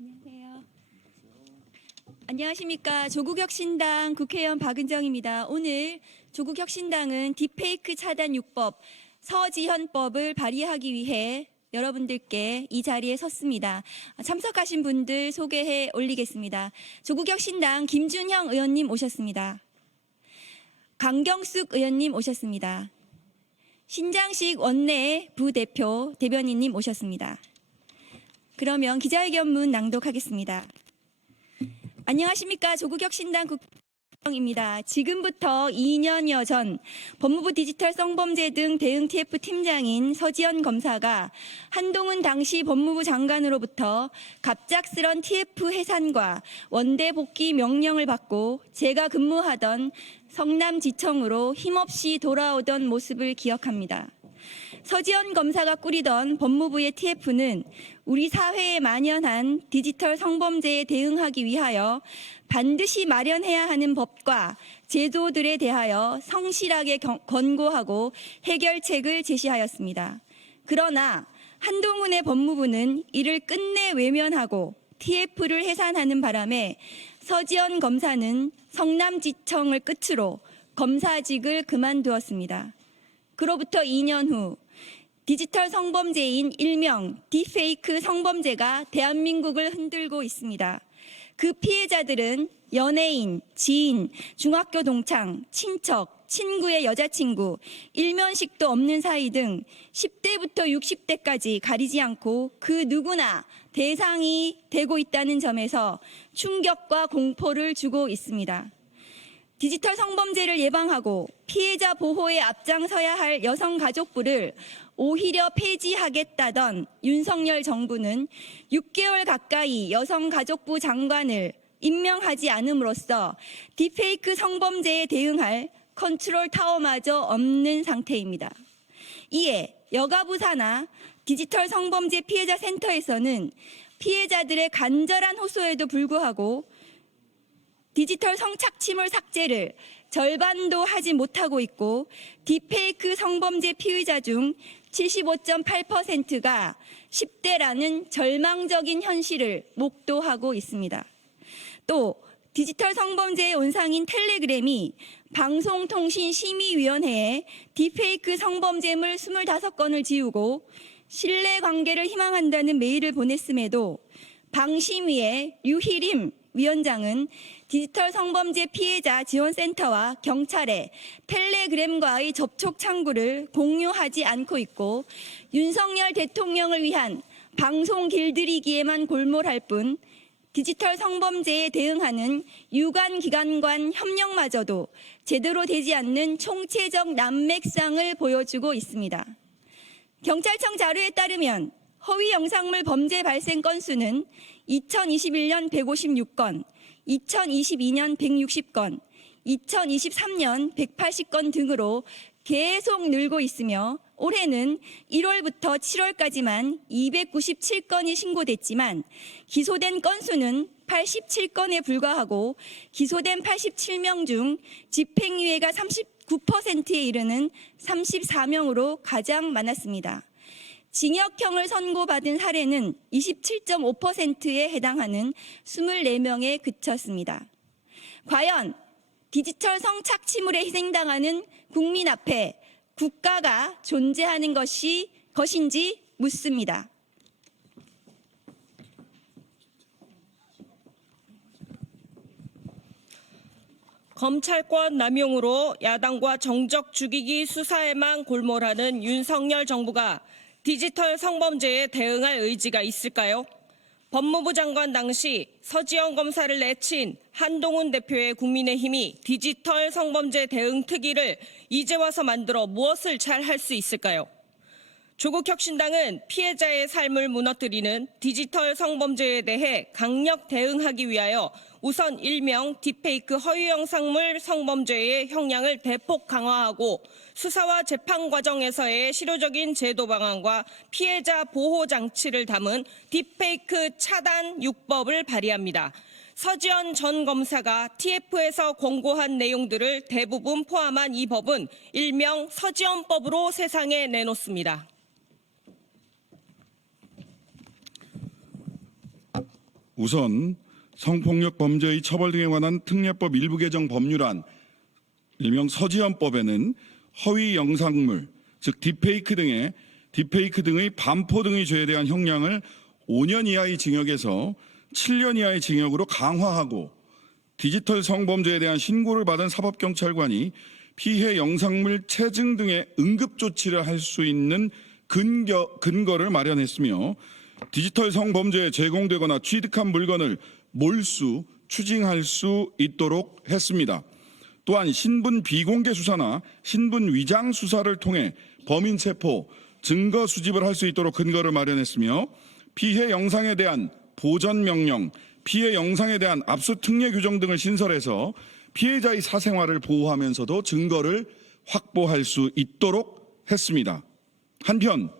안녕하세요. 안녕하십니까. 조국혁신당 국회의원 박은정입니다. 오늘 조국혁신당은 딥페이크 차단 6법 서지현법을 발의하기 위해 여러분들께 이 자리에 섰습니다. 참석하신 분들 소개해 올리겠습니다. 조국혁신당 김준형 의원님 오셨습니다. 강경숙 의원님 오셨습니다. 신장식 원내 부대표 대변인님 오셨습니다. 그러면 기자회견문 낭독하겠습니다. 안녕하십니까. 조국혁신당 국회의원입니다. 지금부터 2년여 전 법무부 디지털 성범죄 등 대응 TF 팀장인 서지현 검사가 한동훈 당시 법무부 장관으로부터 갑작스런 TF 해산과 원대 복귀 명령을 받고 제가 근무하던 성남지청으로 힘없이 돌아오던 모습을 기억합니다. 서지현 검사가 꾸리던 법무부의 TF는 우리 사회에 만연한 디지털 성범죄에 대응하기 위하여 반드시 마련해야 하는 법과 제도들에 대하여 성실하게 권고하고 해결책을 제시하였습니다. 그러나 한동훈의 법무부는 이를 끝내 외면하고 TF를 해산하는 바람에 서지현 검사는 성남지청을 끝으로 검사직을 그만두었습니다. 그로부터 2년 후 디지털 성범죄인 일명 딥페이크 성범죄가 대한민국을 흔들고 있습니다. 그 피해자들은 연예인, 지인, 중학교 동창, 친척, 친구의 여자친구, 일면식도 없는 사이 등 10대부터 60대까지 가리지 않고 그 누구나 대상이 되고 있다는 점에서 충격과 공포를 주고 있습니다. 디지털 성범죄를 예방하고 피해자 보호에 앞장서야 할 여성가족부를 오히려 폐지하겠다던 윤석열 정부는 6개월 가까이 여성가족부 장관을 임명하지 않음으로써 딥페이크 성범죄에 대응할 컨트롤 타워마저 없는 상태입니다. 이에 여가부 산하 디지털 성범죄 피해자 센터에서는 피해자들의 간절한 호소에도 불구하고 디지털 성착취물 삭제를 절반도 하지 못하고 있고 딥페이크 성범죄 피의자 중 75.8%가 10대라는 절망적인 현실을 목도하고 있습니다. 또 디지털 성범죄의 온상인 텔레그램이 방송통신심의위원회에 딥페이크 성범죄물 25건을 지우고 신뢰관계를 희망한다는 메일을 보냈음에도 방심위의 류희림 위원장은 디지털 성범죄 피해자 지원센터와 경찰에 텔레그램과의 접촉 창구를 공유하지 않고 있고 윤석열 대통령을 위한 방송 길들이기에만 골몰할 뿐 디지털 성범죄에 대응하는 유관기관 간 협력마저도 제대로 되지 않는 총체적 난맥상을 보여주고 있습니다. 경찰청 자료에 따르면 허위 영상물 범죄 발생 건수는 2021년 156건, 2022년 160건, 2023년 180건 등으로 계속 늘고 있으며 올해는 1월부터 7월까지만 297건이 신고됐지만 기소된 건수는 87건에 불과하고 기소된 87명 중 집행유예가 39%에 이르는 34명으로 가장 많았습니다. 징역형을 선고받은 사례는 27.5%에 해당하는 24명에 그쳤습니다. 과연 디지털 성착취물에 희생당하는 국민 앞에 국가가 존재하는 것인지 묻습니다. 검찰권 남용으로 야당과 정적 죽이기 수사에만 골몰하는 윤석열 정부가 디지털 성범죄에 대응할 의지가 있을까요? 법무부 장관 당시 서지현 검사를 내친 한동훈 대표의 국민의힘이 디지털 성범죄 대응 특위를 이제 와서 만들어 무엇을 잘 할 수 있을까요? 조국혁신당은 피해자의 삶을 무너뜨리는 디지털 성범죄에 대해 강력 대응하기 위하여 우선 일명 딥페이크 허위 영상물 성범죄의 형량을 대폭 강화하고 수사와 재판 과정에서의 실효적인 제도 방안과 피해자 보호 장치를 담은 딥페이크 차단 6법을 발의합니다. 서지현 전 검사가 TF에서 권고한 내용들을 대부분 포함한 이 법은 일명 서지현법으로 세상에 내놓습니다. 우선 성폭력 범죄의 처벌 등에 관한 특례법 일부 개정 법률안 일명 서지연법에는 허위 영상물, 즉 딥페이크 등의 반포 등의 죄에 대한 형량을 5년 이하의 징역에서 7년 이하의 징역으로 강화하고 디지털 성범죄에 대한 신고를 받은 사법경찰관이 피해 영상물 체증 등의 응급조치를 할 수 있는 근거를 마련했으며 디지털 성범죄에 제공되거나 취득한 물건을 몰수, 추징할 수 있도록 했습니다. 또한 신분 비공개 수사나 신분 위장 수사를 통해 범인 체포, 증거 수집을 할 수 있도록 근거를 마련했으며 피해 영상에 대한 보전 명령, 피해 영상에 대한 압수 특례 규정 등을 신설해서 피해자의 사생활을 보호하면서도 증거를 확보할 수 있도록 했습니다. 한편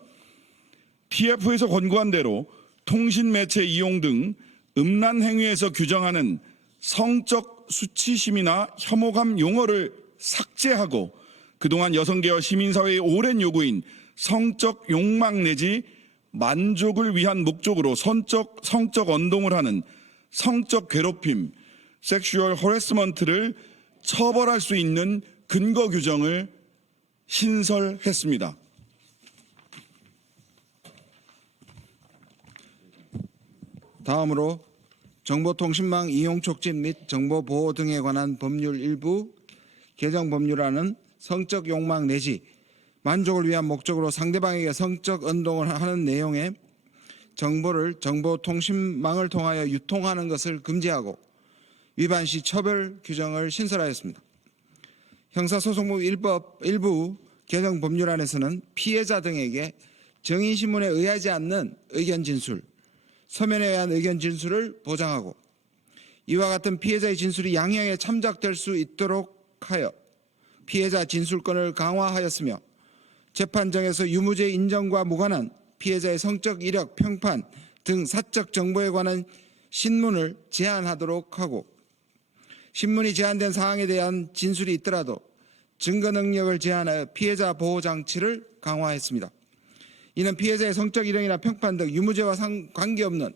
TF에서 권고한 대로 통신매체 이용 등 음란 행위에서 규정하는 성적 수치심이나 혐오감 용어를 삭제하고 그동안 여성계와 시민사회의 오랜 요구인 성적 욕망 내지 만족을 위한 목적으로 성적 언동을 하는 성적 괴롭힘, 섹슈얼 허래스먼트를 처벌할 수 있는 근거 규정을 신설했습니다. 다음으로 정보통신망 이용 촉진 및 정보 보호 등에 관한 법률 일부 개정 법률안은 성적 욕망 내지 만족을 위한 목적으로 상대방에게 성적 언동을 하는 내용의 정보를 정보통신망을 통하여 유통하는 것을 금지하고 위반 시 처벌 규정을 신설하였습니다. 형사소송법 일부 개정 법률안에서는 피해자 등에게 정인신문에 의하지 않는 의견 진술, 서면에 의한 의견 진술을 보장하고 이와 같은 피해자의 진술이 양형에 참작될 수 있도록 하여 피해자 진술권을 강화하였으며 재판정에서 유무죄 인정과 무관한 피해자의 성적 이력, 평판 등 사적 정보에 관한 신문을 제한하도록 하고 신문이 제한된 사항에 대한 진술이 있더라도 증거 능력을 제한하여 피해자 보호 장치를 강화했습니다. 이는 피해자의 성적 이력이나 평판 등 유무죄와 관계없는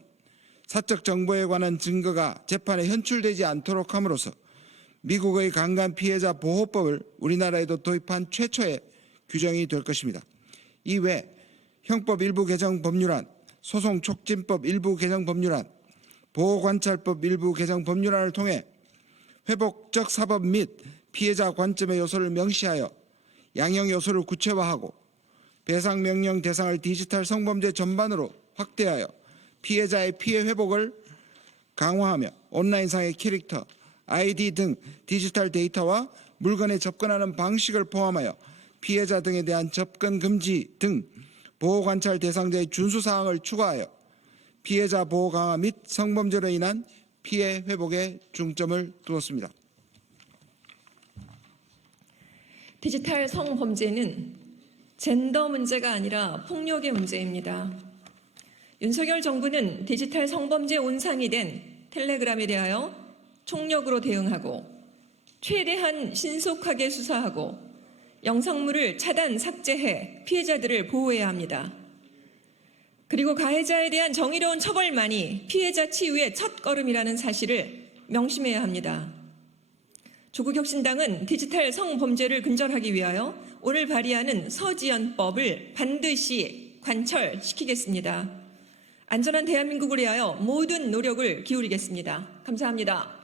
사적 정보에 관한 증거가 재판에 현출되지 않도록 함으로써 미국의 강간 피해자 보호법을 우리나라에도 도입한 최초의 규정이 될 것입니다. 이외 형법 일부 개정 법률안, 소송촉진법 일부 개정 법률안, 보호관찰법 일부 개정 법률안을 통해 회복적 사법 및 피해자 관점의 요소를 명시하여 양형 요소를 구체화하고 배상 명령 대상을 디지털 성범죄 전반으로 확대하여 피해자의 피해 회복을 강화하며 온라인상의 캐릭터, 아이디 등 디지털 데이터와 물건에 접근하는 방식을 포함하여 피해자 등에 대한 접근 금지 등 보호관찰 대상자의 준수사항을 추가하여 피해자 보호 강화 및 성범죄로 인한 피해 회복에 중점을 두었습니다. 디지털 성범죄는 젠더 문제가 아니라 폭력의 문제입니다. 윤석열 정부는 디지털 성범죄 온상이 된 텔레그램에 대하여 총력으로 대응하고 최대한 신속하게 수사하고 영상물을 차단, 삭제해 피해자들을 보호해야 합니다. 그리고 가해자에 대한 정의로운 처벌만이 피해자 치유의 첫걸음이라는 사실을 명심해야 합니다. 조국혁신당은 디지털 성범죄를 근절하기 위하여 오늘 발의하는 서지연법을 반드시 관철시키겠습니다. 안전한 대한민국을 위하여 모든 노력을 기울이겠습니다. 감사합니다.